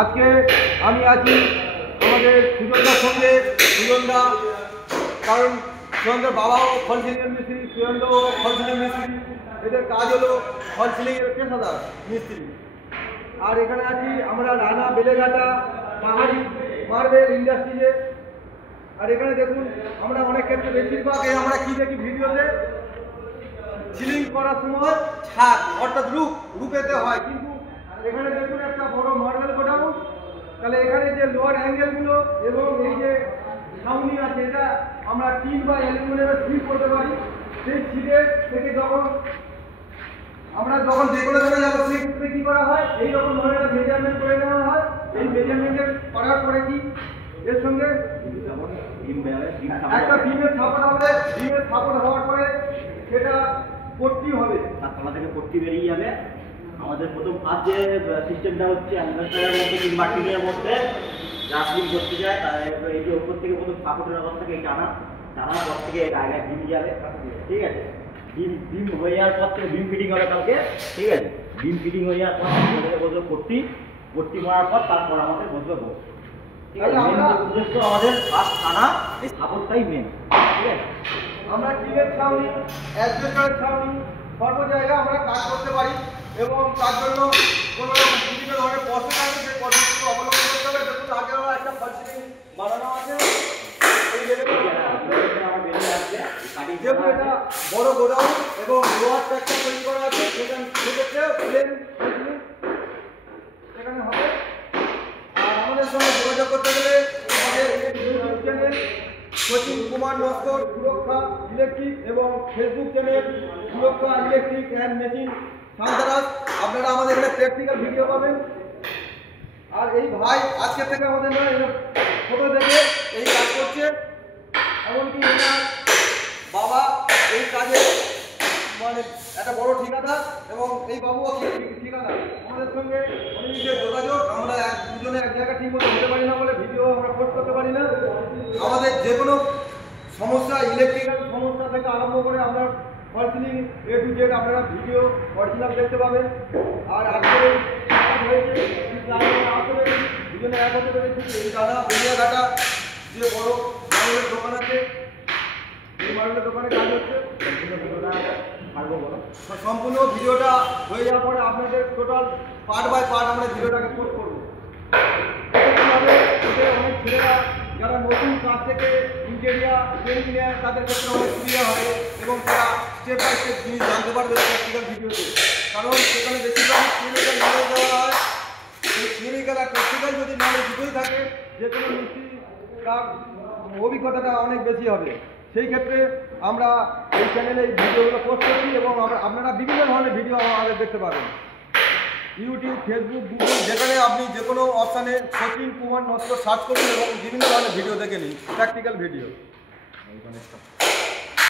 আজকে আমি আছি আমাদের সুজনদার সঙ্গে। সুজনদা, কারণ সুজনদার বাবাও ফল সিলিংয়ের মিস্ত্রি, সুজনদাও ফল সিলিং মিস্ত্রি। এদের কাজ হলো ফল সিলিংয়ের পেশাদার মিস্ত্রি। আর এখানে আছি আমরা রানা বেলেঘাটা পাহাড়ি মার্বেল ইন্ডাস্ট্রিজে। আর এখানে দেখুন আমরা অনেক ক্ষেত্রে বেশিরভাগ আমরা কি দেখি ভিডিওতে, সিলিং করার সময় ছাদ অর্থাৎ রূপেতে হয়, কিন্তু এখানে দেখুন একটা বড় মার্বেল গোডাউন। তাহলে এখানে যে লোয়ার অ্যাঙ্গেলগুলো এবং এই যে ছাউনি আছে, এটা আমরা টিন বা অ্যালুমিনিয়ামের সিট করতে পারি। সেই সিটের থেকে আমরা যখন যে কোনো জায়গায় যাবো সেই ক্ষেত্রে কী করা হয়, এইরকম ধরনের মেজারমেন্ট করে নেওয়া হয়। এই মেজারমেন্টের করার পরে কি এর সঙ্গে একটা বিমের সাপোর্ট হবে। বিমের সাপোর্ট হওয়ার পরে সেটা পট্টি হবে, তার তলা থেকে পট্টি বেরিয়ে যাবে। আমাদের প্রথম ফার্স্ট যে সিস্টেমটা হচ্ছে অ্যালবেস্টারের মধ্যে কিংবা টিনের মধ্যে রাসলিং করতে যায়, তার এই যে উপর থেকে প্রথম সাপোর্টের অবস্থা থেকে টানা পর থেকে গায়ে ডিম যাবে। ঠিক আছে, ডিম হয়ে যাওয়ার পর থেকে ডিম ফিটিং হবে কালকে। ঠিক আছে, ডিম ফিটিং হয়ে যাওয়ার পর বসবে পট্টি মারার পর তারপর আমাদের বসবে বোর্ড। ঠিক আছে, উদ্দেশ্য আমাদের ফার্স্ট টানা এই সাপোর্টটাই মেন। ঠিক আছে, আমরা টিনের ছাউনি, অ্যাসবেস্টরের ছাউনি সর্ব জায়গায় আমরা কাজ করতে পারি এবং তার জন্য কোনো বিভিন্ন ধরনের প্রসেস আছে, সেই প্রসেসগুলো অবলম্বন করতে হবে। দেখুন আগেও একটা ফল সিলিং বানানো আছে, এই যেহেতু এটা বড় গোডাউন এবং লোহার স্ট্রাকচার তৈরি করা আছে, সেক্ষেত্রে প্লেন সেখানে হবে। আর আমাদের সঙ্গে যোগাযোগ করতে গেলে আমাদের ইউটিউব চ্যানেল সচিন কুমার নস্কর সুরক্ষা ইলেকট্রিক এবং ফেসবুক চ্যানেল সুরক্ষা ইলেকট্রিক অ্যান্ড মেশিন সান্তারাস, আপনারা আমাদের এখানে প্র্যাকটিক্যাল ভিডিও পাবেন। আর এই ভাই আজকে থেকে আমাদের ছোটো থেকে এই কাজ করছে, এমনকি এনার বাবা এই কাজে মানে একটা বড় ঠিকাদার এবং এই বাবুও ঠিকাদার। আমাদের সঙ্গে অনেক যোগাযোগ, আমরা দুজনে এক জায়গায় ঠিক মতো হতে পারি না বলে ভিডিও আমরা পোস্ট করতে পারি না। আমাদের যে কোনো সমস্যা, ইলেকট্রিক্যাল সমস্যা থেকে আরম্ভ করে আমরা ফল সিলিং A to Z আপনারা ভিডিও অরিজিনাল দেখতে পাবেন। আর আজকে হয়েছে দুজনে এক হতে পেরেছি। এই দাদা বেলিয়াঘাটা যে বড় মার্বেলের দোকান আছে, এই মার্বেলের দোকানে কাজ হচ্ছে। সম্পূর্ণ ভিডিওটা হয়ে যাওয়ার পরে আপনাদের টোটাল পার্ট বাই পার্ট আমরা ভিডিওটাকে পোস্ট করবো। অনেক ছেলেরা যারা নতুন কাজ থেকে ইন্টেরিয়ার ট্রেনিং নেয় তাদের ক্ষেত্রে অনেক সুবিধা হবে এবং তারা স্টেপ বাই স্টেপ জিনিস জানতে পারবে প্র্যাকটিক্যাল ভিডিওতে। কারণ সেখানে বেশিরভাগ থিওরিক্যাল নলেজ দেওয়া হয়। এই থিওরিক্যাল আর প্র্যাকটিক্যাল যদি নলেজ দুটোই থাকে, যে কোনো মিস্ত্রি তার অভিজ্ঞতাটা অনেক বেশি হবে। সেই ক্ষেত্রে আমরা এই চ্যানেলে এই ভিডিওগুলো পোস্ট করছি এবং আপনারা বিভিন্ন ধরনের ভিডিও আমাদের দেখতে পাবেন। ইউটিউব, ফেসবুক, গুগল, যেখানে আপনি যে কোনো অপশানে সচিন কুমার নস্কর সার্চ করুন এবং বিভিন্ন ধরনের ভিডিও দেখে নিন, প্র্যাকটিক্যাল ভিডিও।